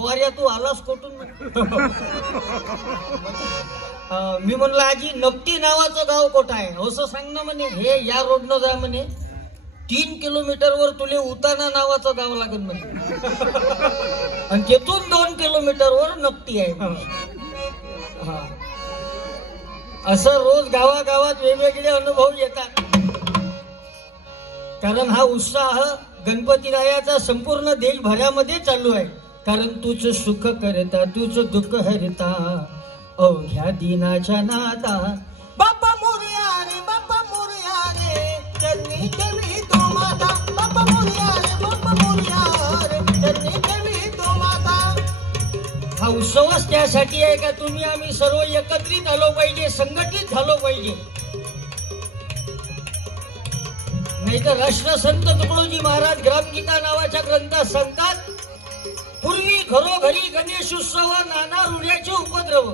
फुवाऱ्या तू आलास कुठून? मी म्हणलं आजी नकटी नावाचं गाव कुठं आहे असं सांग ना म्हणे. हे या रोडनं जा म्हणे, 3 किलोमीटरवर तुले उताना नावाचं गाव लागेल म्हणे, आणि तेथून 2 किलोमीटरवर नकटी आहे. हा, असं रोज गावागावात वेगवेगळे अनुभव येतात. कारण हा उत्साह गणपतीरायाचा संपूर्ण देशभरामध्ये चालू आहे. कारण तुझं सुख करता तुझं दुःख हरता अवघ्या दिनाच्या नादा. बाप्पा मोरया रे, बाप्पा मोरया रे, चरणी ठेवी तो माता. बाप्पा मोरया रे, बाप्पा मोरया रे, चरणी ठेवी तो माता. हा उत्सवच त्यासाठी आहे का तुम्ही आम्ही सर्व एकत्रित आलो पाहिजे, संघटित झालो पाहिजे. नाही तर राष्ट्रसंत तुकडोजी महाराज ग्रामगीता नावाच्या ग्रंथात सांगतात, पूर्वी घरोघरी गणेश उत्सव नाना रुढ्याचे उपद्रव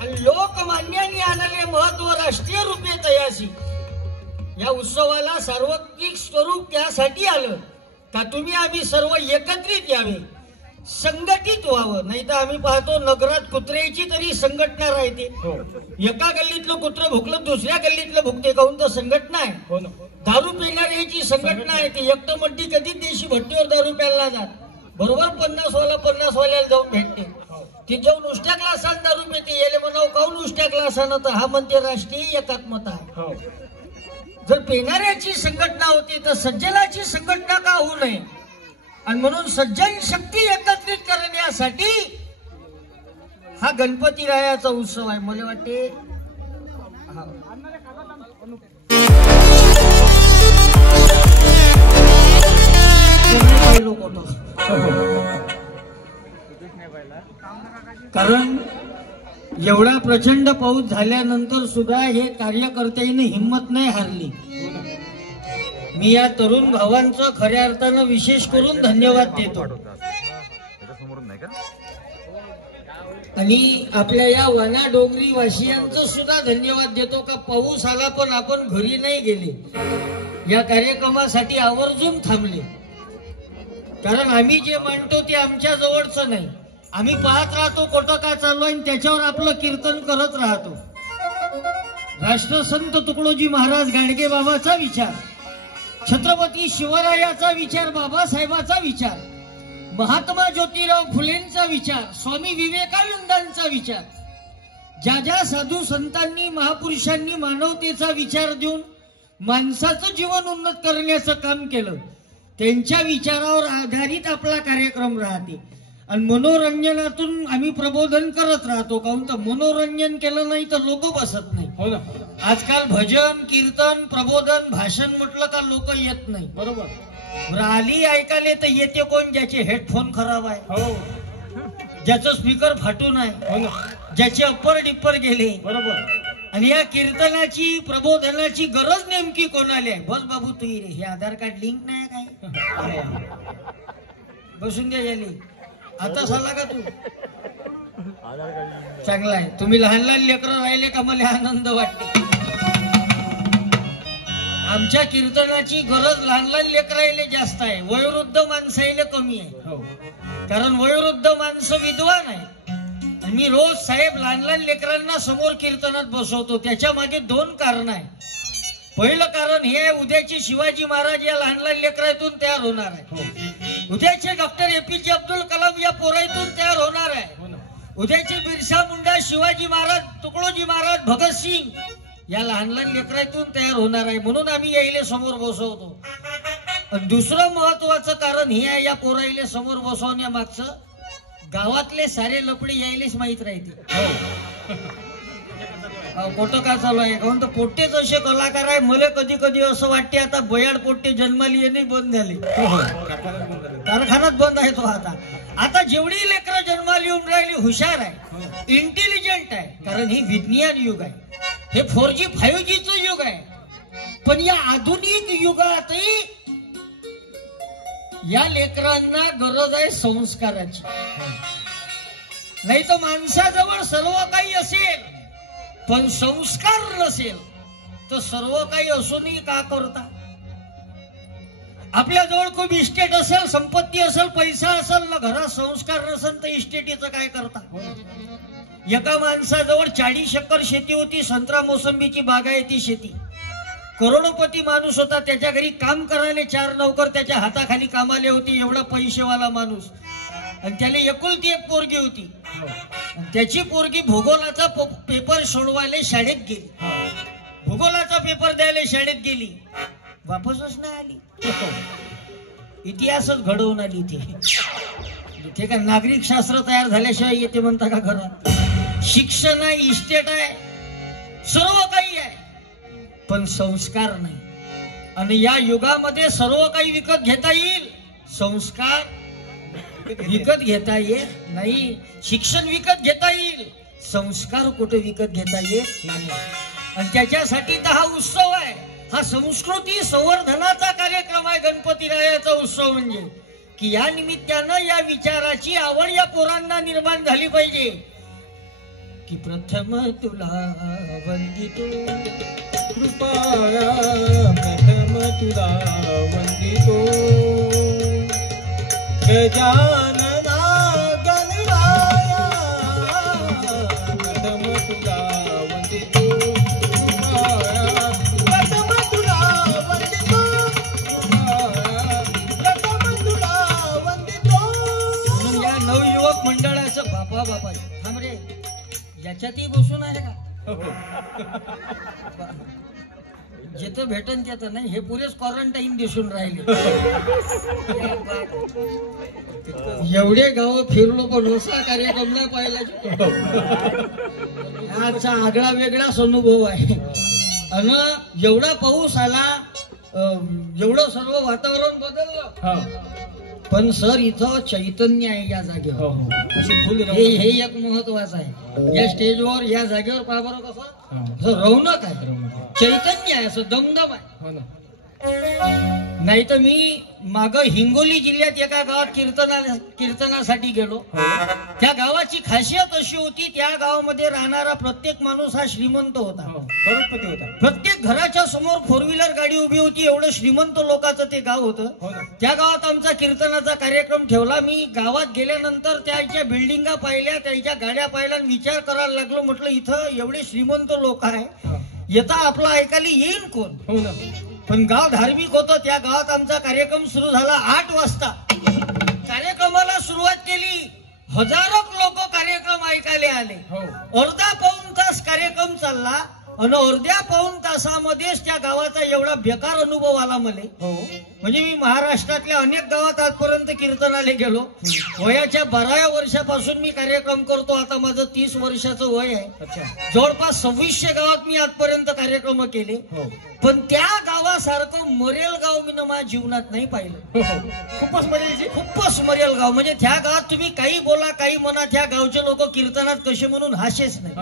आणि लोकमान्यांनी आणले महत्व राष्ट्रीय रूपे तयासी. या उत्सवाला सार्वत्रिक स्वरूप त्यासाठी आलं का तुम्ही आम्ही सर्व एकत्रित यावे, संघटित व्हावं. नाही तर आम्ही पाहतो नगरात कुत्र्याची तरी संघटना राहते. एका गल्लीतलं कुत्र भुकलं दुसऱ्या गल्लीतलं भुकते, काहून तर संघटना आहे. दारू पिणाऱ्याची संघटना आहे. ते एकटमट्टी कधी देशी भट्टीवर दारू प्यायला जात, बरोबर 50 वाल्याला जाऊन भेटते. ते जाऊन उष्ट्या ग्लासात दारू पिते, याले म्हणाव काहून उष्ट्या ग्लासानं, तर हा म्हणते राष्ट्रीय एकात्मता आहे. जर पिणाऱ्याची संघटना होती तर सज्जनाची संघटना का होऊ नये. आणि म्हणून सज्जन शक्ती एकत्रित करण्यासाठी हा गणपतीरायाचा उत्सव आहे. मला वाटते कारण एवढा प्रचंड पाऊस झाल्यानंतर सुद्धा हे कार्यकर्त्यांनी हिंमत नाही हारली. मी या तरुण भावांचं खऱ्या अर्थानं विशेष करून धन्यवाद देतो. आणि आपल्या या वना डोंगरी वासियांचं सुद्धा धन्यवाद देतो का पाऊस आला पण आपण घरी नाही गेले, या कार्यक्रमासाठी आवर्जून थांबले. कारण आम्ही जे मांडतो ते आमच्या जवळचं नाही. आम्ही पाहत राहतो कुठं काय चालू आहे, त्याच्यावर आपलं कीर्तन करत राहतो. राष्ट्रसंत तुकडोजी महाराज गाडगे बाबाचा विचार, छत्रपती शिवरायाचा विचार, बाबासाहेबाचा विचार, महात्मा ज्योतिराव फुलेंचा विचार, स्वामी विवेकानंदांचा विचार, ज्या ज्या साधू संतांनी महापुरुषांनी मानवतेचा विचार देऊन माणसाचं जीवन उन्नत करण्याचं काम केलं, त्यांच्या विचारावर आधारित आपला कार्यक्रम राहते. आणि मनोरंजनातून आम्ही प्रबोधन करत राहतो. काहून तर मनोरंजन केलं नाही तर लोक बसत नाही. हो ना, आजकाल भजन कीर्तन प्रबोधन भाषण म्हटलं का लोक येत नाही. बरोबर, राली ऐकायला तर येते कोण? ज्याचे हेडफोन खराब आहे, हो, ज्याचं स्पीकर फाटून आहे, हो ना, ज्याचे अप्पर डिप्पर गेले. बरोबर. आणि या कीर्तनाची प्रबोधनाची गरज नेमकी कोणाला आहे? बस बाबू तू रे, हे आधार कार्ड लिंक नाही काय? बसून द्या गेली. आता झाला का तू? चांगला आहे. तुम्ही लहान लहान लेकरं राहिले का मला आनंद वाटते. आमच्या कीर्तनाची गरज लहान लहान लेकरायले जास्त आहे, वयोवृद्ध माणसायले कमी आहे. कारण वयोवृद्ध माणसं विद्वान आहे. मी रोज साहेब लहान लहान लेकरांना समोर कीर्तनात बसवतो. त्याच्या मागे 2 कारण आहे. पहिलं कारण हे आहे, उद्याचे शिवाजी महाराज या लहान लहान लेकरातून तयार होणार आहे. उद्याचे डॉक्टर APJ अब्दुल कलाम या पोरातून तयार होणार आहे. उद्याचे बिरसा मुंडा, शिवाजी महाराज, तुकडोजी महाराज, भगतसिंग या लहान लहान लेकरातून तयार होणार आहे. म्हणून आम्ही यायले समोर बसवतो. दुसरं महत्वाचं कारण हे आहे, या पोराईले समोर बसवण्यामागचं गावातले सारे लपडे यायलेच माहित राहते. पोट काय चालू आहे? काहून तर पोट्टेच असे कलाकार आहे. मला कधी कधी असं वाटते आता बयाड पोट्टे जन्माली नाही बंद झाले, कारखानात बंद आहे तो. आता जेवढी लेकरं जन्माला येऊन राहिली हुशार आहे, इंटेलिजंट आहे. कारण ही विज्ञान युग आहे, हे 4G 5Gचं युग आहे. पण या आधुनिक युगातही या लेकरांना गरज आहे संस्काराची. नाही तर माणसाजवळ सर्व काही असेल पण संस्कार नसेल तर सर्व काही असूनही का करता? आपल्या जवळ खूप इस्टेट असेल, संपत्ती असेल, पैसा असेल ना, घरात संस्कार नसेल तर इस्टेटीचं काय करता? एका माणसाजवळ 40 एकर शेती होती, संत्रा मोसंबीची बागायती शेती. करोडपती माणूस होता, त्याच्या घरी काम करायला 4 नौकर त्याच्या हाताखाली कामाले होती. एवढा पैसेवाला माणूस, आणि त्याला एकुलती एक पोरगी होती. त्याची पोरगी भूगोलाचा पेपर सोडवायला शाळेत गेली. भूगोलाचा पेपर द्यायला शाळेत गेली, वापसच नाही आली. इतिहासच घडवून आली. इथे का नागरिक शास्त्र तयार झाल्याशिवाय येते म्हणता का घरात? शिक्षण आहे, इस्टेट आहे, सर्व काही आहे, पण संस्कार नाही. आणि या युगामध्ये सर्व काही विकत घेता येईल, संस्कार विकत घेता येत नाही. शिक्षण विकत घेता येईल, संस्कार कुठे विकत घेता येत नाही. आणि त्याच्यासाठी हा उत्सव आहे, हा संस्कृती संवर्धनाचा कार्यक्रम आहे. गणपती रायाचा उत्सव म्हणजे की या निमित्तानं या विचाराची आवड या पोरांना निर्माण झाली पाहिजे की प्रथम तुला वंदितो कृपया, प्रथम तुला वंदितो गजानना गणराया, प्रथम तुला वंदितो कृपया, प्रथम तुला वंदितो कृपया, प्रथम तुला वंदितो. म्हणून या नवयुवक मंडळाचं बापा थांब रे, याच्यातही बसून आहे का? जेतं भेटन त्याचं नाही, हे पुरेच क्वारंटाईन दिसून राहिले. एवढे गाव फिरलो पण असा कार्यक्रम नाही पाहिला. आजचा आगळा वेगळाच अनुभव आहे. आणि एवढा पाऊस आला, एवढं सर्व वातावरण बदललं, पण सर इथं चैतन्य आहे या जागेवर. हे एक महत्वाचं आहे. या स्टेजवर या जागेवर पहा बरं कसं रौनक आहे, चैतन्य आहे, असं दमदम आहे. नाही तर मी माग हिंगोली जिल्ह्यात एका गावात कीर्तनासाठी गेलो. त्या गावाची खासियत अशी होती, त्या गावामध्ये राहणारा प्रत्येक माणूस हा श्रीमंत होता, करोडपती होता. प्रत्येक घराच्या समोर 4 व्हीलर गाडी उभी होती. एवढं श्रीमंत लोकांचं ते गाव होतं. त्या गावात आमचा कीर्तनाचा कार्यक्रम ठेवला. मी गावात गेल्यानंतर त्याच्या बिल्डिंगा पाहिल्या, त्याच्या गाड्या पाहिल्या, विचार करायला लागलो. म्हटलं इथं एवढे श्रीमंत लोक आहे, येता आपला ऐकायला येईल कोण? हो ना. पण गाव धार्मिक होतं. त्या गावात आमचा कार्यक्रम सुरू झाला 8 वाजता. कार्यक्रमाला सुरुवात केली, हजारो लोक कार्यक्रम ऐकायला आले. अर्धा पाऊण तास कार्यक्रम चालला आणि अर्ध्या पाऊण तासामध्येच त्या गावाचा एवढा बेकार अनुभव आला मला. म्हणजे मी महाराष्ट्रातल्या अनेक गावात आजपर्यंत कीर्तनाला गेलो. वयाच्या 12व्या वर्षापासून मी कार्यक्रम करतो. आता माझं 30 वर्षाचं वय आहे. जवळपास 2600 गावात मी आजपर्यंत कार्यक्रम केले. पण त्या गावासारखं मरेल गाव मी माझ्या जीवनात नाही पाहिलं. खूपच मरेल गाव. म्हणजे त्या गावात तुम्ही काही बोला, काही म्हणा, त्या गावचे लोक कीर्तनात कसे म्हणून हाशेच नाही,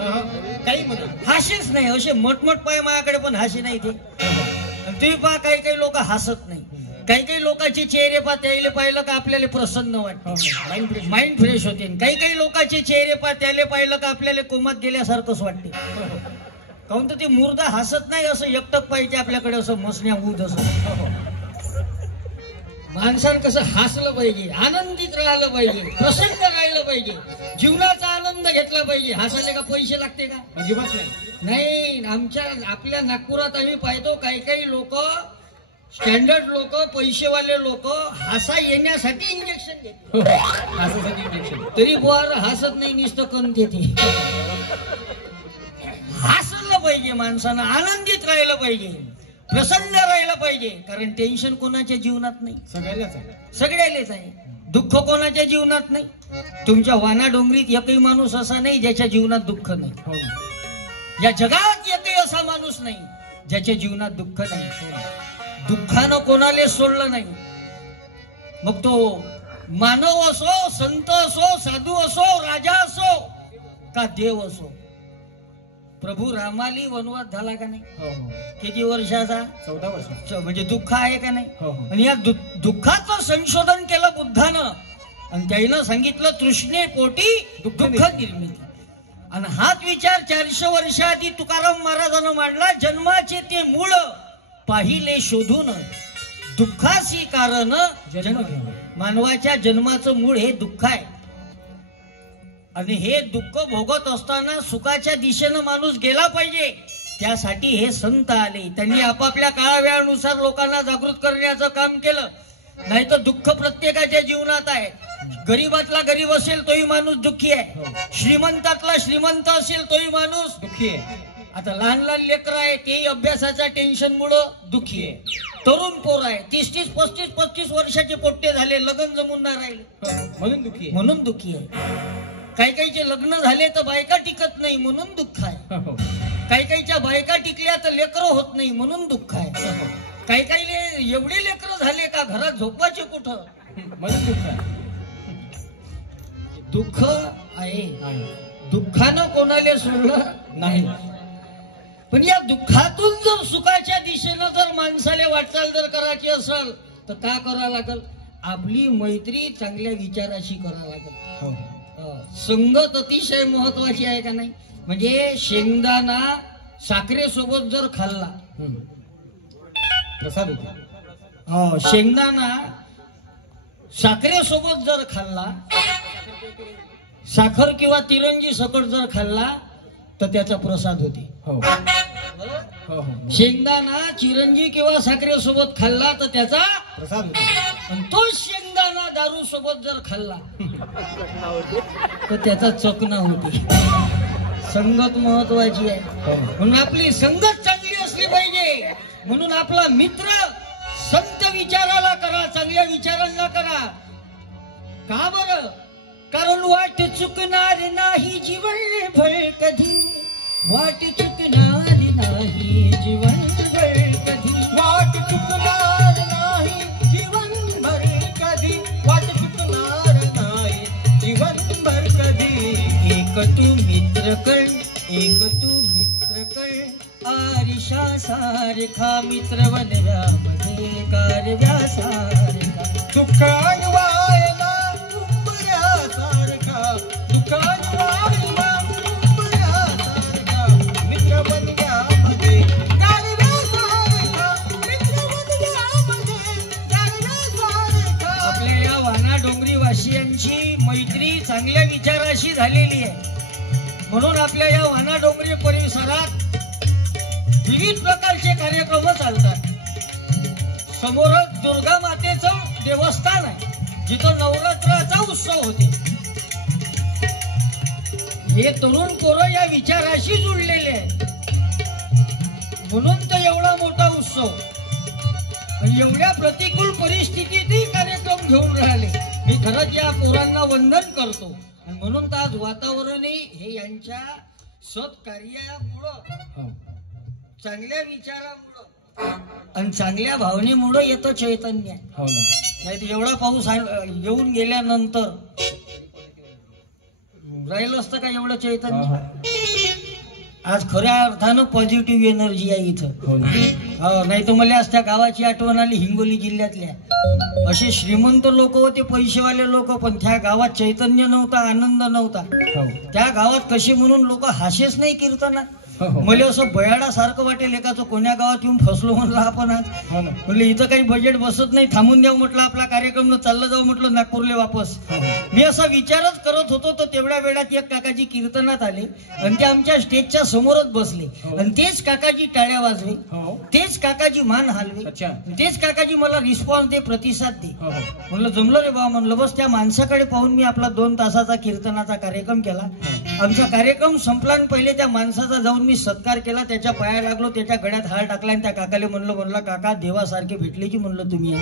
काही म्हणा हाशेच नाही. असे मटमट पाय माझ्याकडे पण हाशे नाही ते. तुम्ही पहा, काही लोक हसत नाही. काही लोकांचे चेहरे त्याला पाहिलं का आपल्याला प्रसन्न वाटते, माइंड फ्रेश होते. काही लोकांचे चेहरे त्याला पाहिलं का आपल्याला कोमात गेल्यासारखंच वाटते. काहून तर ते मुर्दा हसत नाही, असं एकटक पाहिजे आपल्याकडे, असं मसण्या ऊद. असं माणसानं कसं हसलं पाहिजे, आनंदित राहिलं पाहिजे, प्रसन्न राहिलं पाहिजे, जीवनाचा आनंद घेतला पाहिजे. हसायला का पैसे लागते का? अजिबात नाही. आपल्या नागपुरात आम्ही पाहतो काही लोक, स्टँडर्ड लोक, पैसेवाले लोक हसा येण्यासाठी इंजेक्शन घेते. हसासाठी इंजेक्शन. तरी बुवार हसत नाही, नुसतं कणते ते. हसलं पाहिजे माणसानं, आनंदित राहिलं पाहिजे, प्रसन्न राहिलं पाहिजे. कारण टेन्शन कोणाच्या जीवनात नाही, सगळ्यालाच आहे. दुःख कोणाच्या जीवनात नाही. तुमच्या वाना डोंगरीत एकही माणूस असा नाही ज्याच्या जीवनात दुःख नाही. या जगात एकही असा माणूस नाही ज्याच्या जीवनात दुःख नाही. दुःखानं कोणाला सोडलं नाही. मग तो मानव असो, संत असो, साधू असो, राजा असो का देव असो. प्रभू रामाली वनवास झाला का नाही? किती वर्षाचा? 14 वर्ष. म्हणजे दुःख आहे का नाही? आणि या दुःखाचं संशोधन केलं बुद्धानं, आणि त्यानं सांगितलं तृष्णे पोटी दुःख निर्मिती. आणि हाच विचार 400 वर्षाआधी तुकाराम महाराजांना मांडला. जन्माचे ते मूळ पाहिले शोधून, दुःखासी कारण जन्म घ्यावा. मानवाच्या जन्माचं मूळ हे दुःख आहे. आणि हे दुःख भोगत असताना सुखाच्या दिशेनं माणूस गेला पाहिजे. त्यासाठी हे संत आले. त्यांनी आपापल्या काळावेळानुसार लोकांना जागृत करण्याचं काम केलं. नाही तर दुःख प्रत्येकाच्या जीवनात आहे. गरीबातला गरीब असेल तोही माणूस दुःखी आहे. श्रीमंतातला श्रीमंत असेल तोही माणूस दुःखी आहे. आता लहान लहान लेकर आहे तेही अभ्यासाच्या टेन्शन मुळे दुःखी आहे. तरुण पोर आहे 30-30, 35-35 वर्षाचे पोट्टे झाले, लग्न जमून नाही राहिले म्हणून दुःखी आहे. म्हणून दुःखी आहे. काही काहीचे लग्न झाले तर बायका टिकत नाही म्हणून दुःख आहे. काही काहीच्या बायका टिकल्या तर लेकरं होत नाही म्हणून दुःख आहे. काही काही एवढे लेकरं झाले का घरात झोपायचे कुठं म्हणून दुःख आहे. दुःख आहे. दुःखानं कोणाला सोडलं नाही. पण या दुःखातून जर सुखाच्या दिशेनं जर माणसाला वाटचाल जर करायची असेल तर काय करावं लागल? आपली मैत्री चांगल्या विचाराशी करावं लागल. संगत अतिशय महत्वाची आहे का नाही? म्हणजे शेंगदाणा साखरेसोबत जर खाल्ला प्रसाद होतो. शेंगदाणा साखरेसोबत जर खाल्ला, साखर किंवा तिरंजी सकट जर खाल्ला तर त्याचा प्रसाद होते. शेंगदाणा चिरंजी किंवा साखरेसोबत खाल्ला तर त्याचा प्रसाद होतो. आणि तो शेंगदाणा दारू सोबत जर खाल्ला तर त्याचा चकना होते. संगत महत्वाची आहे. म्हणून आपली संगत चांगली असली पाहिजे. म्हणून आपला मित्र संत विचाराला करा, चांगल्या विचारांना करा. का बरं? कारण वाट चुकणार नाही जीवनभर कधी. वाट चुकणार नाही जीवनभर कधी. वाट चुकणार नाही जीवनभर कधी. वाट चुकणार नाही जीवनभर कधी. एक तू मित्र कर, एक तू मित्र कर, आरिषा सारखा मित्र बनव्यामध्ये कारव्या सारखा. दुःख अनवायला उंबऱ्यासारखा. दुःख अनवायला उंबऱ्यासारखा मित्र बनव्यामध्ये कारव्यासारखा. मित्र बनव्यामध्ये कारव्यासारखा. आपल्या या वाना डोंगरी वासियांची मैत्री चांगल्या विचाराशी झालेली आहे. म्हणून आपल्या या वाना डोंगरी परिसरात विविध प्रकारचे कार्यक्रम चालतात. समोरच दुर्गा मातेचं देवस्थान आहे जिथं नवरात्राचा उत्सव होते. हे तरुण पोरं या विचाराशी जुळलेले आहेत म्हणून तर एवढा मोठा उत्सव. आणि एवढ्या प्रतिकूल परिस्थितीतही कार्यक्रम घेऊन राहिले. मी खरंच या पोरांना वंदन करतो. आणि म्हणून तर आज वातावरणही हे यांच्या सत्कार्यामुळं, चांगल्या विचारामुळं आणि चांगल्या भावनेमुळं येतं चैतन्य. नाही तर एवढा पाऊस येऊन गेल्यानंतर राहिलं असतं का एवढं चैतन्य? आज खऱ्या अर्थानं पॉझिटिव्ह एनर्जी आहे इथं. नाही तर मला आज त्या गावाची आठवण आली, हिंगोली जिल्ह्यातल्या. असे श्रीमंत लोक होते, पैसेवाले लोक, पण त्या गावात चैतन्य नव्हता, आनंद नव्हता. त्या गावात कसे म्हणून लोक हासेच नाही कीर्तना. मला असं बयाडासारखं वाटेल एकाचं कोण्या गावात येऊन फसलो म्हणलं आपण आज. म्हणलं इथं काही बजेट बसत नाही, थांबून द्यावं म्हटलं आपला कार्यक्रम, चाललं जाऊ म्हटलं नागपूरले वापस. मी असा विचारच करत होतो तर तेवढ्या वेळात एक काकाजी कीर्तनात आले आणि ते आमच्या स्टेजच्या समोरच बसले. आणि तेच काकाजी टाळ्या वाजवे, तेच काकाजी मान हलवे, तेच काकाजी मला रिस्पॉन्स दे, प्रतिसाद दे. म्हणलं जमलं रे बा. म्हणलं बस त्या माणसाकडे पाहून मी आपला 2 तासाचा कीर्तनाचा कार्यक्रम केला. आमचा कार्यक्रम संपला आणि पहिले त्या माणसाचा जाऊन मी सत्कार केला, त्याच्या पाया लागलो, त्याच्या गळ्यात हार टाकला आणि त्या काकाले म्हणलं काका देवासारखे भेटले की म्हणलं तुम्ही.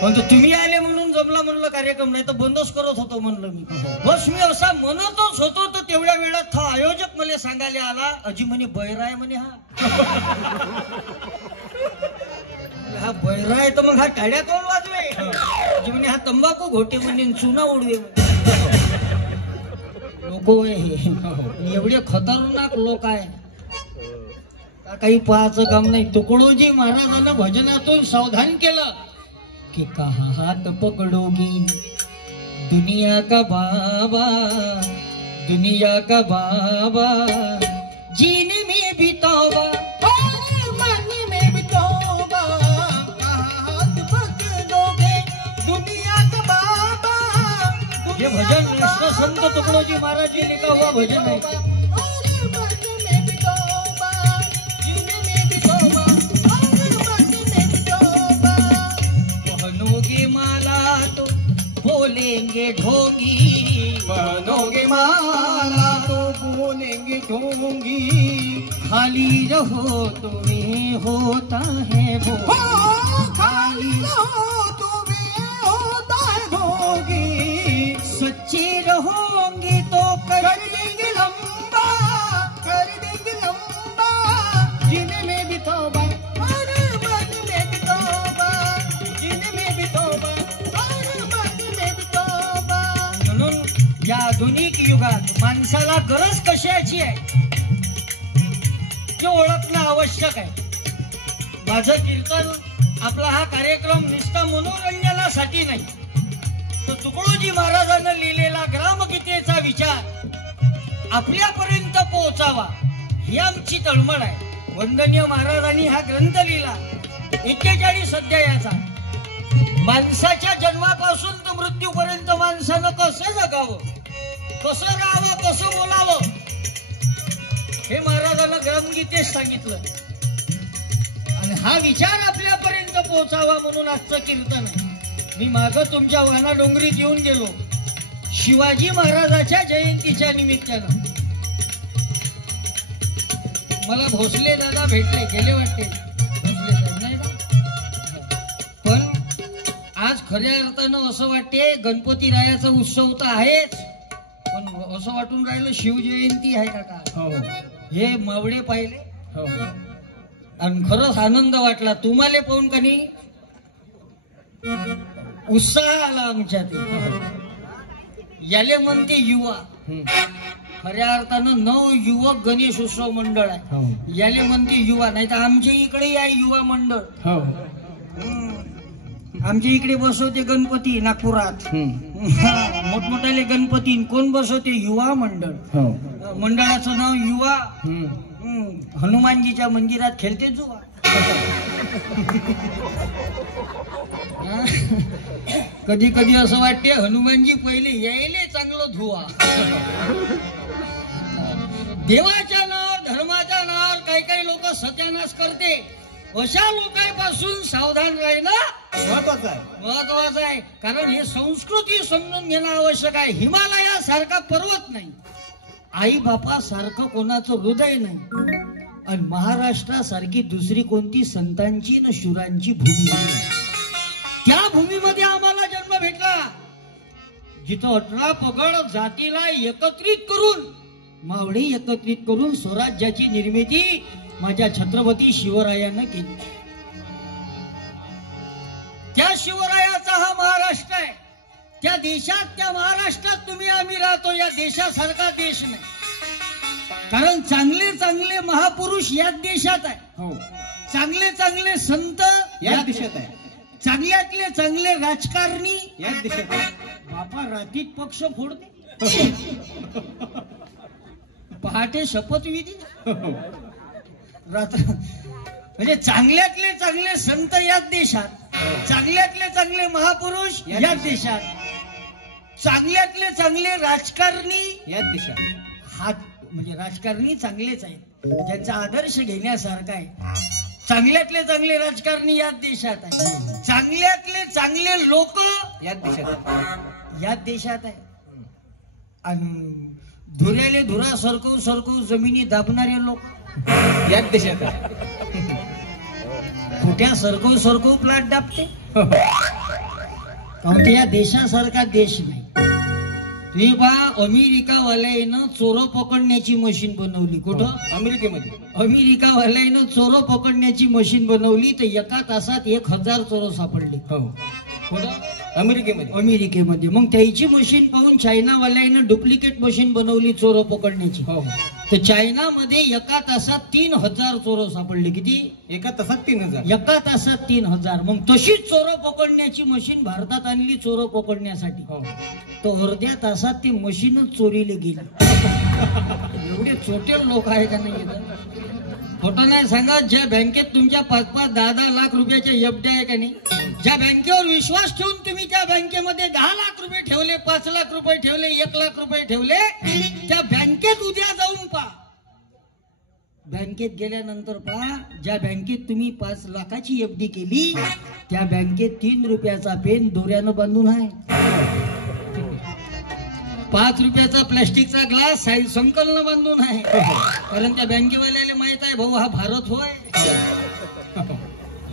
म्हणतो तुम्ही आले म्हणून जमला म्हणलं कार्यक्रम, नाही तर बंदच करत होतो म्हणलं मी. बस मी असा म्हणतच होतो तर तेवढ्या वेळात हा आयोजक मला सांगायला आला, अजी म्हणे बैरा आहे म्हणे. हा बैरा आहे तर मग हा टाळ्या कोण वाजवे? अजी म्हणे हा तंबाखू घोटे म्हणे, चुना उडवे. लोक हे एवढे खतरनाक लोक आहे काही पाहायचं काम नाही. तुकडोजी महाराजांना भजनातून सावधान केलं कि कहा हात पकडोगी दुनिया का बाबा, दुनिया का बाबा, जीने में भी तौबा, मरने में भी तौबा. कहा हे भजन राष्ट्रसंत तुकडोजी महाराज जी लिखा हुआ भजन है। पहनोगे माला तो बोलेंगे ढोंगी, बनोगे माला तो बोलेंगे ढोंगी, खाली रहो तुम्हें होता है वो, खाली रहो तुम्हें होता है भोगी, सच्चे रहोगे तो कर देंगे लंबा, कर देंगे लंबा, जीने में भी तौबा और मत में भी तौबा, जीने में भी तौबा और मत में भी तौबा। म्हणून या आधुनिक युगात माणसाला गरज कशाची आहे ते ओळखणं आवश्यक आहे। माझं कीर्तन आपला हा कार्यक्रम नुसता मनोरंजनासाठी नाही, तर तुकडोजी महाराजांनी लिहिलेला ग्रामगीतेचा विचार आपल्यापर्यंत पोहोचावा ही आमची तळमळ आहे। वंदनीय महाराजांनी हा ग्रंथ लिहिला 41 अध्यायाचा। माणसाच्या जन्मापासून तर मृत्यूपर्यंत माणसानं कसं जगावं, कसं राहावं, कसं बोलावं हे महाराजांना ग्रामगीतेत सांगितलं आणि हा विचार आपल्यापर्यंत पोहोचावा म्हणून आजचं कीर्तन आहे। मी मागं तुमच्या वाना डोंगरीत येऊन गेलो शिवाजी महाराजाच्या जयंतीच्या निमित्तानं। मला भोसले दादा भेटले, गेले वाटते भोसले साहेब नाही ना, पण आज खऱ्या अर्थानं असं वाटते गणपती रायाचा उत्सव तर आहेच, पण असं वाटून राहिलं शिवजयंती आहे का का। हे मावळे पाहिले आणि खरंच आनंद वाटला तुम्हाला पाहून का नाही, उत्साह आला आमच्यात। याले म्हणते युवा, खऱ्या अर्थानं नव युवक गणेश उत्सव मंडळ आहे, याले म्हणते युवा, नाही तर आमच्या इकडे आहे युवा मंडळ। आमच्या इकडे बसवते गणपती नागपुरात, मोठमोठाले गणपती कोण बसवते, युवा मंडळ। मंडळाचं नाव युवा। हनुमानजीच्या मंदिरात खेळते जुवा। कधी कधी असं वाटते हनुमानजी पहिले यायले चांगलं धुवा। देवाच्या नावावर धर्माच्या नावावर काही काही लोक सत्यानाश करते, अशा लोकांपासून सावधान राहणं महत्वाचं आहे। कारण हे संस्कृती समजून घेणं आवश्यक आहे। हिमालयासारखा पर्वत नाही, आई बापा सारखं कोणाचं हृदय नाही, आणि महाराष्ट्रासारखी दुसरी कोणती संतांची न शूरांची भूमी नाही। त्या भूमीमध्ये आम्हाला जन्म भेटला जिथं 18 पगड जातीला एकत्रित करून, मावळे एकत्रित करून स्वराज्याची निर्मिती माझ्या छत्रपती शिवरायानं केली। त्या शिवरायाचा हा महाराष्ट्र आहे। त्या देशात, त्या महाराष्ट्रात तुम्ही आम्ही राहतो। या देशासारखा देश नाही, कारण चांगले चांगले महापुरुष याच देशात आहे, चांगले चांगले संत याच देशात आहे, चांगल्यातले चांगले राजकारणी याच देशात आहे। बापा रात्रीत पक्ष फोडते, पहाटे शपथविधी, रात्र म्हणजे चांगल्यातले चांगले संत याच देशात, चांगल्यातले चांगले महापुरुष याच देशात, चांगल्यातले चांगले राजकारणी याच देशात। हा म्हणजे राजकारणी चांगलेच आहेत, ज्यांचा आदर्श घेण्यासारखा आहे। चांगल्यातले चांगले राजकारणी याच देशात आहे, चांगल्यातले चांगले लोक याच देशात आहे, आणि धुऱ्याले धुरा सरकवू सरकवू जमिनी दाबणारे लोक याच देशात आहे। कुठ्या सरकवू सरकवू प्लॉट दाबते, कारण या देशासारखा देश नाही। तुम्ही पहा, अमेरिकावाल्यानं चोर पकडण्याची मशीन बनवली। कुठं? अमेरिकेमध्ये। अमेरिकावाल्यानं चोर पकडण्याची मशीन बनवली तर एका तासात 1000 चोर सापडले। कुठं? अमेरिकेमध्ये। अमेरिकेमध्ये। मग त्याची मशीन पाहून चायनावाल्यानं डुप्लिकेट मशीन बनवली चोर पकडण्याची। तर चायनामध्ये एका तासात 3000 चोर सापडले। किती? एका तासात 3000। एका तासात 3000। मग तशीच चोर पकडण्याची मशीन भारतात आणली चोर पकडण्यासाठी, तर अर्ध्या तासात ती मशीनच चोरीला गेली। एवढे छोटे लोक आहे का नाही? खोटं नाही सांगा, ज्या बँकेत तुमच्या 5-5, 10-10 लाख रुपयाच्या एफडी आहे का नाही, ज्या बँकेवर विश्वास ठेवून तुम्ही त्या बँकेमध्ये 10 लाख रुपये ठेवले, 5 लाख रुपये ठेवले, 1 लाख रुपये ठेवले, त्या बँकेत उद्या जाऊन पहा. बँकेत गेल्यानंतर पहा, ज्या बँकेत तुम्ही 5 लाखाची एफडी केली त्या बँकेत 3 रुपयाचा पेन दोऱ्यानं बांधून आहे, 5 रुपयाचा प्लास्टिकचा ग्लास संकलन बांधून आहे. कारण त्या बँकेवाल्याला माहित आहे भाऊ हा भारत होय,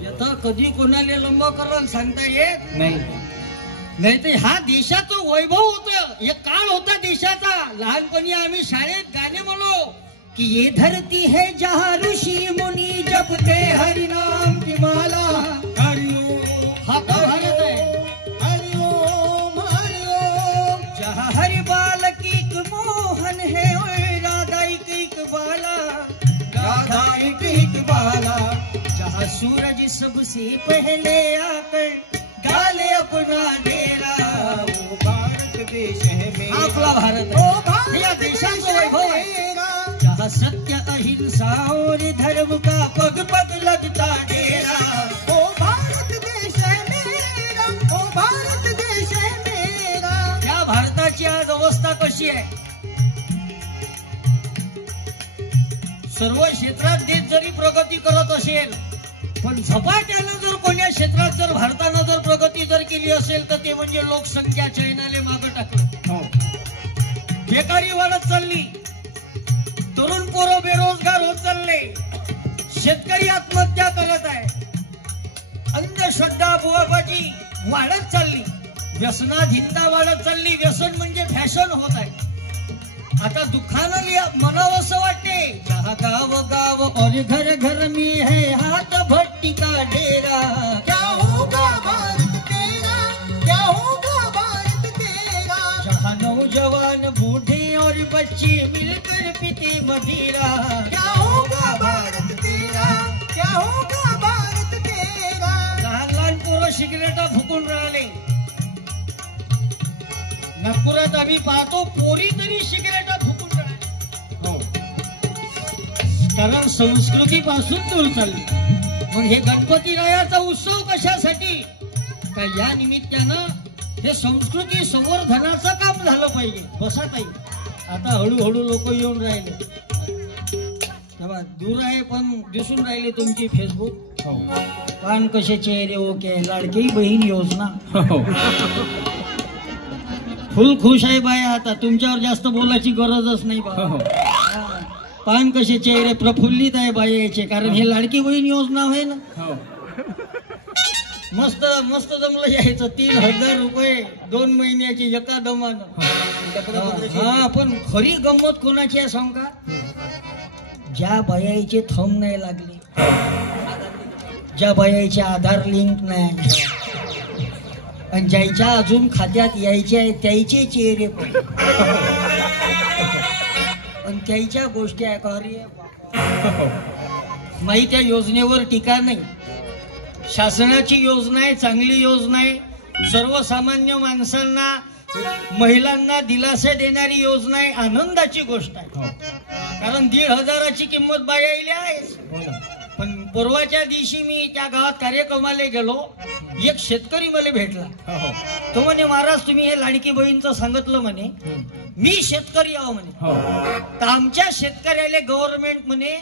याचा कधी कोणाला लंब करून सांगता येत नाही. तर हा देशाचं वैभव होतं, एक काळ होता देशाचा. लहानपणी आम्ही शाळेत गाणे म्हणलो कि ये धरती है जहाँ ऋषी मुनी जपते हरि नाम की माला. हा तो भारत आहे. जहाँ हरि बालक एक मोहन है और राधा एक बाला, जहाँ सूरज सबसे पहले आकर डाले अपना डेरा, वो भारत देश है मेरा. आपला भारत आहे, या देशाचं वैभव आहे. जहाँ सत्य अहिंसा और धर्म का पग पग लगता डेरा, ओ भारत देश है मेरा, ओ भारत देश है मेरा. त्या भारताची आज अवस्था कशी आहे? सर्व क्षेत्रात देश जरी प्रगती करत असेल, पण झपाट्यानं जर कोण्या क्षेत्रात जर भारतानं जर प्रगती जर केली असेल तर ते म्हणजे लोकसंख्या चैनाले मागं टाकलं. बेकारी वाढत चालली, तरुण पोरं बेरोजगार होत चालले, शेतकरी आत्महत्या करत आहे, अंधश्रद्धा बुवाबाजी वाढत चालली, व्यसनाधीनता वाढत चालली. व्यसन म्हणजे फॅशन होत आहे. आता दुःखानं म्हणावं असं वाटते, जहाँ गाव गाव और घर घर में है हाथ भट्टी का डेरा, क्या होगा भारत तेरा, क्या होगा भारत तेरा. जहाँ नौजवान बूढ़े और बच्चे मिलकर पीते मदिरा, क्या होगा भारत तेरा, क्या होगा भारत तेरा. लहान लहान पोरं सिगरेटा फुकून राहिले. नागपुरात आम्ही पाहतो पोरी तरी सिगरेटा फुकून राहिले, कारण संस्कृतीपासून दूर चालली. मग हे गणपती रायाचा उत्सव कशासाठी? का या निमित्तानं हे संस्कृती संवर्धनाचं काम झालं पाहिजे. बसा ताई, आता हळूहळू लोक येऊन राहिले, तेव्हा दूर आहे पण दिसून राहिले तुमची फेसबुक. पान कसे चेहरे ओके, लाडकी बहीण योजना. फुल खुश आहे बाया. आता तुमच्यावर जास्त बोलायची गरजच नाही बा. पान कसे चेहरे प्रफुल्लित आहे बायाचे, कारण हे लाडकी बहीण योजना आहे ना. मस्त मस्त जमलं यायचं. 3,000 रुपये 2 महिन्याची एका दमानं. हा, पण खरी गंमत कोणाची आहे सांग का? ज्या बायाचे थंब नाही लागले, ज्या बायाचे आधार लिंक नाही, आणि ज्याच्या अजून खात्यात यायचे आहे त्याचे चेहरे पण, आणि त्याच्या गोष्टी आहे का रे माही. त्या योजनेवर टीका नाही. शासनाची योजना आहे, चांगली योजना आहे, सर्वसामान्य माणसांना महिलांना दिलासा देणारी योजना आहे, आनंदाची गोष्ट आहे. कारण 1,500ची किंमत बायायला आहे. पण परवाच्या दिवशी मी त्या गावात कार्यक्रमाला गेलो, एक शेतकरी मला भेटला. तो म्हणे महाराज तुम्ही हे लाडकी बहीणचं सांगितलं म्हणे, मी शेतकरी आहो म्हणे. तर आमच्या शेतकऱ्याला गव्हर्नमेंट म्हणे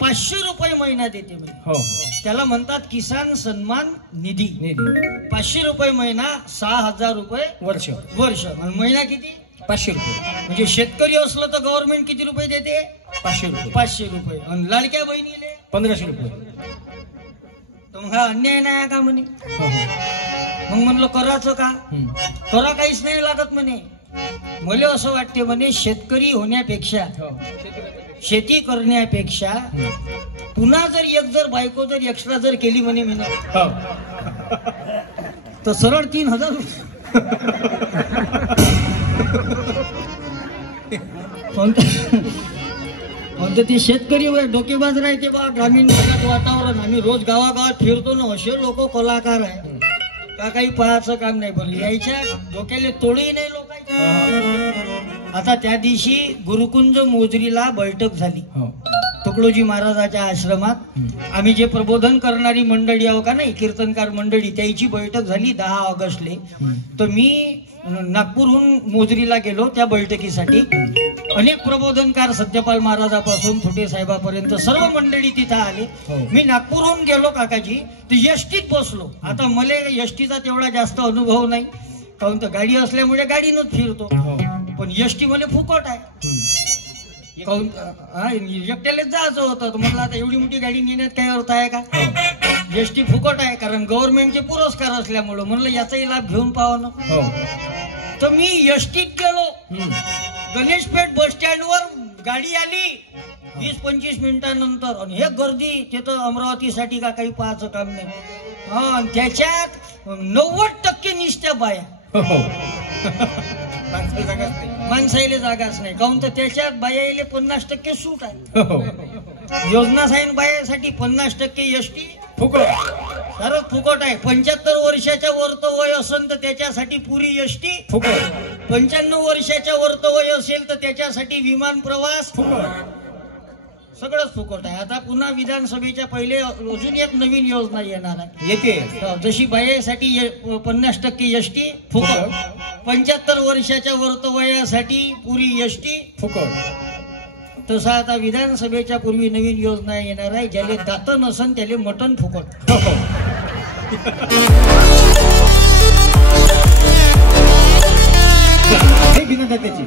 500 रुपये महिना देते म्हणे. त्याला म्हणतात किसान सन्मान निधी. 500 रुपये महिना, 6,000 रुपये वर्ष. महिना किती? 500 रुपये. म्हणजे शेतकरी असलं तर गव्हर्नमेंट किती रुपये देते? 500 रुपये. 500 रुपये. आणि लाडक्या बहिणीले 1,500 रुपये. तर मग हा अन्याय नाही का म्हणे. मग म्हणलं करायचं का? करा काहीच नाही लागत म्हणे. मला असं वाटते म्हणे शेतकरी होण्यापेक्षा, शेती करण्यापेक्षा पुन्हा जर एक जर बायको जर एक्स्ट्रा जर केली म्हणे मी तर सरळ 3,000 कोणतं ते शेतकरी डोकेबाज राहते बा. ग्रामीण भागात वातावरण, आम्ही रोज गावागावात फिरतो ना, असे लोक कलाकार आहे का काही पाहायचं काम नाही. बरं यायच्या डोक्याला तोडही नाही लोकांच्या. आता त्या दिवशी गुरुकुंज मोजरीला बैठक झाली हो तुकडोजी महाराजाच्या आश्रमात. आम्ही जे प्रबोधन करणारी मंडळी आहो का नाही, कीर्तनकार मंडळी, त्याची बैठक झाली 10 ऑगस्टले. तर मी नागपूरहून मोजरीला गेलो त्या बैठकीसाठी. अनेक प्रबोधनकार सत्यपाल महाराजापासून थोटे साहेबापर्यंत सर्व मंडळी तिथं आले. मी नागपूरहून गेलो काकाजी, तर एसटीत बसलो. आता मला एसटीचा तेवढा जास्त अनुभव नाही, काहून तर गाडी असल्यामुळे गाडीनच फिरतो. पण एसटी मला फुकट आहे. काहून एकट्यालाच जायचं होतं. तर म्हणलं आता एवढी मोठी गाडी नेण्यात काही अर्थ आहे का. एसटी फुकट आहे, कारण गव्हर्नमेंटचे पुरस्कार असल्यामुळं म्हणलं याचाही लाभ घेऊन पाहावं ना. तर मी एसटीत गेलो. गणेशपेठ बस स्टँडवर गाडी आली 20-25 मिनिटांनंतर. आणि हे गर्दी तिथं अमरावतीसाठी का काही पाहायचं काम नाही. हा, त्याच्यात 90% निसत्या बाया. माणसाईले जागाच नाही, काहून तर त्याच्यात बायाईले 50% सूट आहे. योजना साईन बायासाठी 50% एसटी फुकट, खरंच फुकट आहे. 75 वर्षाच्या वरतं वय असेल तर त्याच्यासाठी पुरी एसटी फुकट. 95 वर्षाच्या वरतं वय असेल तर त्याच्यासाठी विमान प्रवास फुकट. सगळंच फुकट आहे. आता पुन्हा विधानसभेच्या पहिले अजून एक नवीन योजना येणार आहे, येते. जशी बायासाठी 50% एसटी फुकट, 75 वर्षाच्या वरतं वयासाठी पुरी एसटी फुकट. तसं आता विधानसभेच्या पूर्वी नवीन योजना येणार आहे. ज्याले दात नसन त्याले मटण फुकट.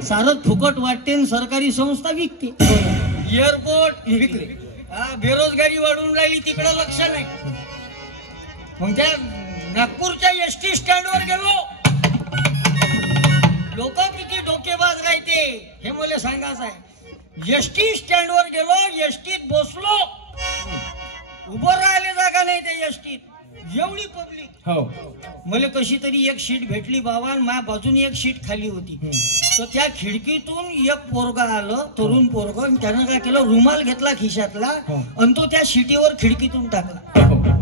सारच फुकट वाटते आणि सरकारी संस्था विकते. एअरपोर्ट विकले. बेरोजगारी वाढून राहिली, तिकडं लक्ष नाही. मग त्या नागपूरच्या एसटी स्टँडवर गेलो. लोक किती डोकेबाज राहते हे मला सांगायचं आहे. एसटी स्टँडवर गेलो, एसटीत बसलो. उभं राहायला जागा नाही त्या एसटीत, एवढी पब्लिक. मला कशी तरी एक सीट भेटली बाबा. माझ्या बाजूने एक सीट खाली होती. तर त्या खिडकीतून एक पोरगा आलं, तरुण पोरग. त्यानं काय केलं, रुमाल घेतला खिशातला आणि तो त्या सीटीवर खिडकीतून टाकला,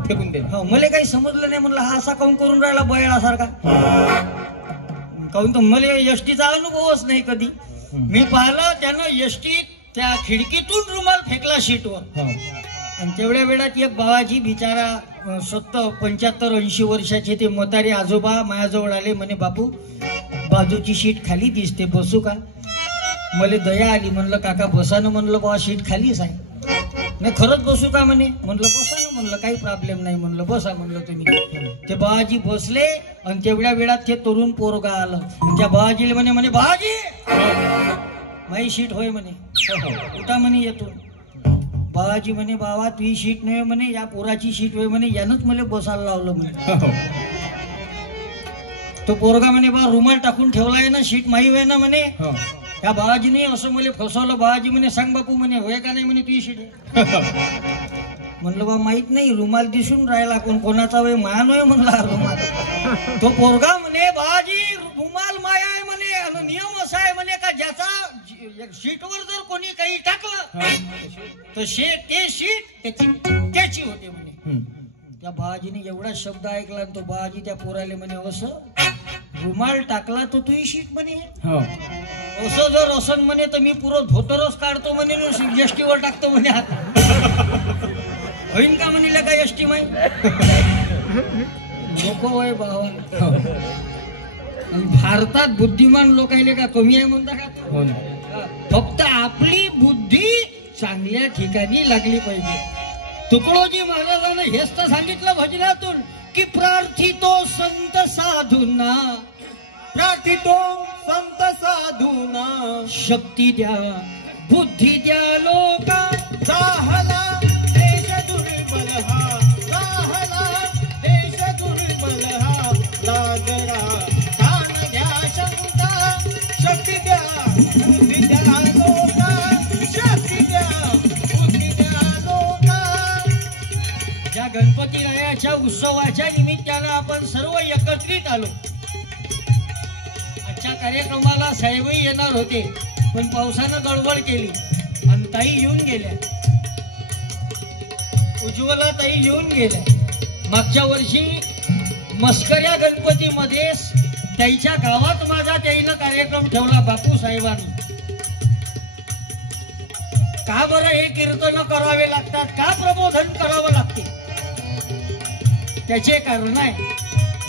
फेकून दिला. मला काही समजलं नाही. म्हणलं हा असा काऊन करून राहिला बैलासारखा. काऊन तर मला एसटीचा अनुभवच नाही कधी. मी पाहिलं त्यानं एसटीत त्या खिडकीतून रुमाल फेकला सीटवर. आणि तेवढ्या वेळात एक बाबाजी बिचारा 70-75-80 वर्षाचे ते म्हातारे आजोबा माझ्याजवळ आले. म्हणे बापू बाजूची सीट खाली दिसते, बसू का. मला दया आली. म्हणलं काका बसा ना. म्हणलं बाबा सीट खालीच आहे. नाही खरंच बसू का म्हणे. म्हणलं बसा ना. म्हणलं काही प्रॉब्लेम नाही. म्हणलं बसा. म्हणलं तुम्ही. ते बाबाजी बसले आणि तेवढ्या वेळात ते तरुण पोरगा आलं. त्या बाबाजीला म्हणे बाबाजी माझी सीट होय म्हणे, उठा म्हणे येतो. बाबाजी म्हणे बाबा तुझी सीट नाही म्हणे, या पोराची सीट होय म्हणे, यानंच मला बसायला लावलं म्हणे. तो पोरगा म्हणे बा रुमाल टाकून ठेवलाय ना, सीट माही होय ना म्हणे. त्या बाबाजीने असं मला फसवलं. बाबाजी म्हणे सांग बापू म्हणे होय का नाही म्हणे तुझी सीट. म्हणलं बा माहित नाही, रुमाल दिसून राहिला. कोणाचा वय माया नव्हे म्हणला रुमाल. तो पोरगा म्हणे बाबाजी रुमाल माया आहे म्हणे, आणि नियम असा आहे म्हणे का ज्याचा सीटवर जर कोणी काही टाकलं तर ते सीट त्याची होते म्हणे. त्या बाबाजीने एवढा शब्द ऐकला आणि तो बाबाजी त्या पोराले म्हणे असं रुमाल टाकला तर तुझी सीट म्हणे. असं जर असन म्हणे तर मी पुरं धोतरच काढतो म्हणे, एसटीवर टाकतो म्हणे. होईन का म्हणले का एसटी माई नको होय बाबा. भारतात बुद्धिमान लोकांना का कमी आहे म्हणता का. फक्त आपली बुद्धी चांगल्या ठिकाणी लागली पाहिजे. तुकडोजी महाराजांना हेच तर सांगितलं भजनातून की प्रार्थितो संत साधूंना, प्रार्थितो संत साधूना, शक्ती द्या बुद्धी द्या लोका. जाहला देश दुर्बल हा, जाहला देश दुर्बल हा, लागरा कान द्या शंका, शक्ती द्या बुद्धी द्या लोका, शक्ती द्या बुद्धी द्या लोका. या गणपती रायाच्या उत्सवाच्या निमित्तानं आपण सर्व एकत्रित आलो. आजच्या कार्यक्रमाला साहेबही येणार होते, पण पावसानं गडबड केली आणि ताई येऊन गेल्या. उज्ज्वला ताई येऊन गेल्या. मागच्या वर्षी मस्कऱ्या गणपतीमध्ये त्याच्या गावात माझा त्याईनं कार्यक्रम ठेवला बापू साहेबांनी. का बरं हे कीर्तन करावे लागतात, का प्रबोधन करावं लागते? त्याचे कारण आहे.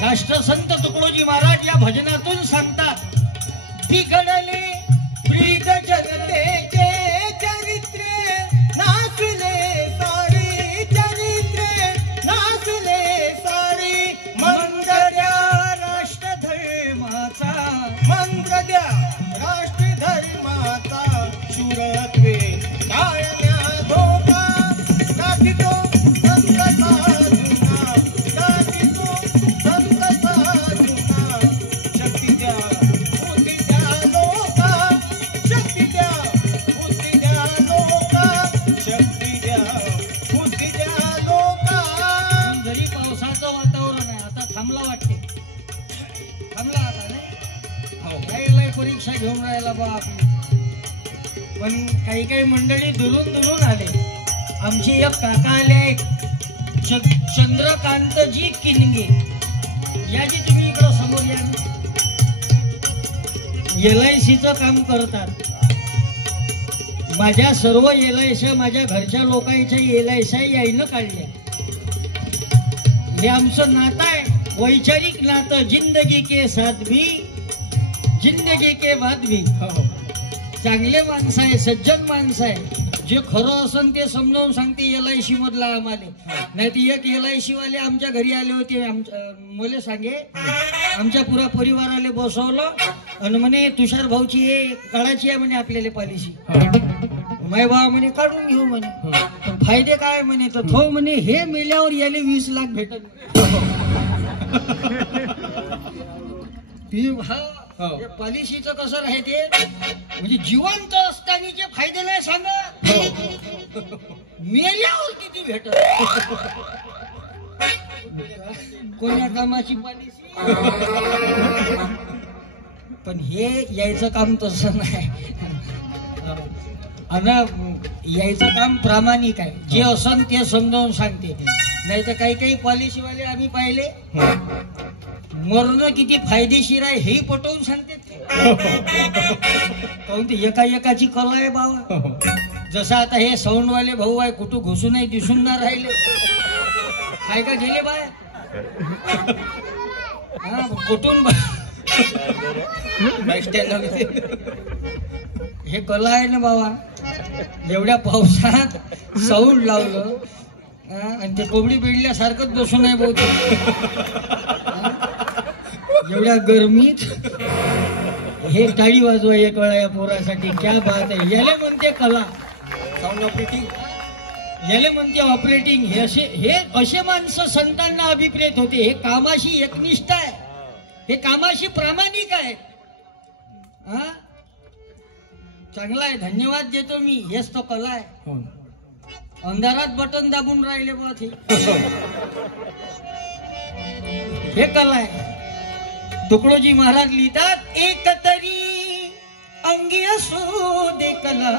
राष्ट्रसंत तुकडोजी महाराज या भजनातून सांगतात, बिघडले ब्रीद जनतेचे चरित्रे नाचले सारी, चरित्रे नाचले सारी. मंगद्या राष्ट्रधर्माचा, मंगद्या राष्ट्रधर्माचा शूरत्वे टाळण्या धोका. गाठीतो संकटा जुना, गाठीतो संकटा जुना. शक्ती द्या बुद्धी द्या लोका, शक्ती द्या बुद्धी द्या लोका, शक्ती द्या बुद्धी द्या लोका. जरी पावसाचं वातावरण आहे, आता थांबला वाटते, थांबला आता नाही. काही परीक्षा घेऊन राहिला बा आपली. पण काही काही मंडळी दुरून दुरून आले. आमचे एक काका आले, चंद्रकांतजी किनगे. याची तुम्ही इकडं समोर या. LICचं काम करतात. माझ्या सर्व LIC माझ्या घरच्या लोकांच्या LIC याईनं काढल्या. हे आमचं नातं आहे, वैचारिक नातं. जिंदगी के साथ भी, जिंदगी के बाद भी. चांगले माणसं आहे, सज्जन माणसं आहे. जे खरं असन ते समजावून सांगते LIC मधला आम्हाला. नाही तर एक LIC वाले आमच्या घरी आले होते. मला सांगे, आमच्या पुरा परिवाराला बसवलं आणि म्हणे तुषार भाऊची काढायची आहे म्हणे आपल्याला पॉलिसी. माय बा म्हणे काढून घेऊ म्हणे. पण फायदे काय म्हणे, तर तो म्हणे हे मेल्यावर याले 20 लाख भेटत. पॉलिसीचं कसं राहते, म्हणजे जिवंत असतानाचे फायदे नाही सांगत, मेल्यावर किती भेटत. कोण्या कामाची पॉलिसी. पण हे यायचं काम तसं नाही. आणि यायचं काम प्रामाणिक आहे. जे असन ते समजावून सांगते. नाही तर काही काही पॉलिसीवाले आम्ही पाहिले, मरणं किती फायदेशीर आहे हेही पटवून सांगते. काहून ते एका एकाची कला आहे बाबा. जसं आता हे साऊंडवाले भाऊ आहे, कुठं घुसूनही दिसून ना राहिले. काय का गेले बाय, कुठून हे कला आहे ना बाबा. एवढ्या पावसात साऊंड लावलं आणि ते कोंबडी बिडल्यासारखंच बसून आहे बहुतेक. एवढ्या गरमीत हे टाळी वाजवा एक वेळा या पोरासाठी. क्या बात आहे. याले म्हणते कला, साऊंड ऑपरेटिंग. याले म्हणते ऑपरेटिंग. हे असे माणसं संतांना अभिप्रेत होते. हे कामाशी एकनिष्ठ आहे, हे कामाशी प्रामाणिक आहे. चांगला आहे, धन्यवाद देतो मी. हेच तो कला आहे. अंधारात बटन दाबून राहिले बघ, हे कला आहे. तुकडोजी महाराज लिहितात, एक तरी अंगी असू दे कला,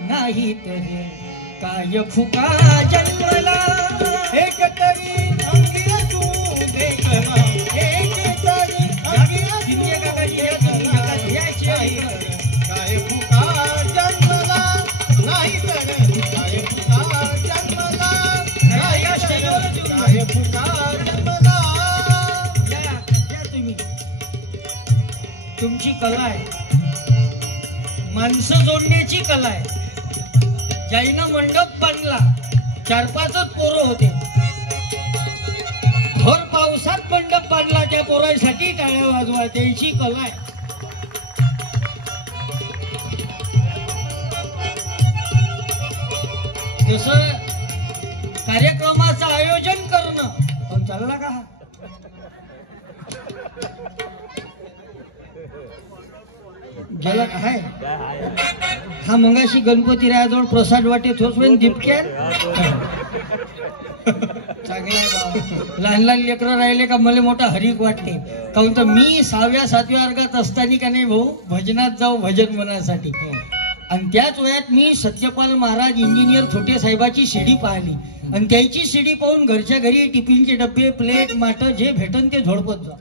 नाही तर काय फुका जन्मला. एक तरी अंगी असू दे कला, एक तरी अंगी असू दे कला, काय फुका जन्मला, नाही तर काय फुका जन्मला, नाही तर काय फुका जन्मला. तुमची कला आहे, माणसं जोडण्याची कला आहे. ज्यानं मंडप बांधला, 4-5च पोरं होते. भर पावसात मंडप बांधला, त्या पोरांसाठी टाळ्या वाजवा, त्यांची कला आहे. जसं कार्यक्रमाचं आयोजन करणं. पण चालला का गेला काय हा मंगाशी गणपती रायाजवळ प्रसाद वाटे थोस दिपक्या. चांगला आहे बाबा. लहान लहान लेकरं राहिले का मला मोठा हरीक वाटते. काहून तर मी 6व्या-7व्या वर्गात असताना का नाही भाऊ भजनात जाऊ भजन मनासाठी. आणि त्याच वयात मी सत्यपाल महाराज इंजिनियर थोटे साहेबाची शिडी पाहिली. आणि त्याची शिडी पाहून घरच्या घरी टिफिनचे डब्बे, प्लेट, माट जे भेटन ते झोडपत जा.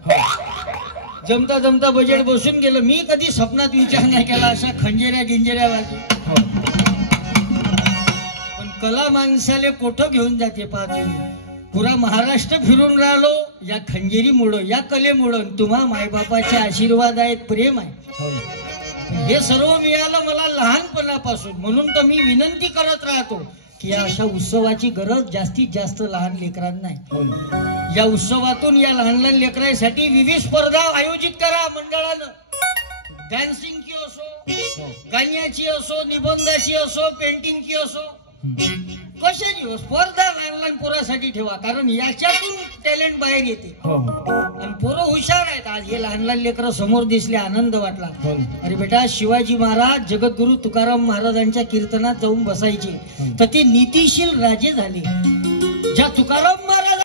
जमता जमता बजेट बसून गेलं. मी कधी स्वप्नात विचार नाही केला अशा खंजेऱ्या गिंजेऱ्या वाजू. पण कला माणसाले कोठं घेऊन जाते पाहतो. पुरा महाराष्ट्र फिरून राहिलो या खंजेरीमुळं, या कलेमुळं. तुम्हा मायबापाचे आशीर्वाद आहेत, प्रेम आहे. हे सर्व मिळालं मला लहानपणापासून. म्हणून तर मी विनंती करत राहतो की या अशा उत्सवाची गरज जास्तीत जास्त लहान लेकरांना आहे. या उत्सवातून या लहान लहान लेकरांसाठी विविध स्पर्धा आयोजित करा मंडळानं. डान्सिंगची असो, गाण्याची असो, निबंधाची असो, पेंटिंगची असो, कशाची स्पर्धा लहान लहान पोरासाठी ठेवा. कारण याच्यातून टॅलेंट बाहेर येते. आणि पोरं हुशार आहेत. आज हे लहान लहान लेकरं समोर दिसले, आनंद वाटला. अरे बेटा, शिवाजी महाराज जगद्गुरु तुकाराम महाराजांच्या कीर्तनात जाऊन बसायचे तर ते नीतिशील राजे झाले. ज्या तुकाराम महाराज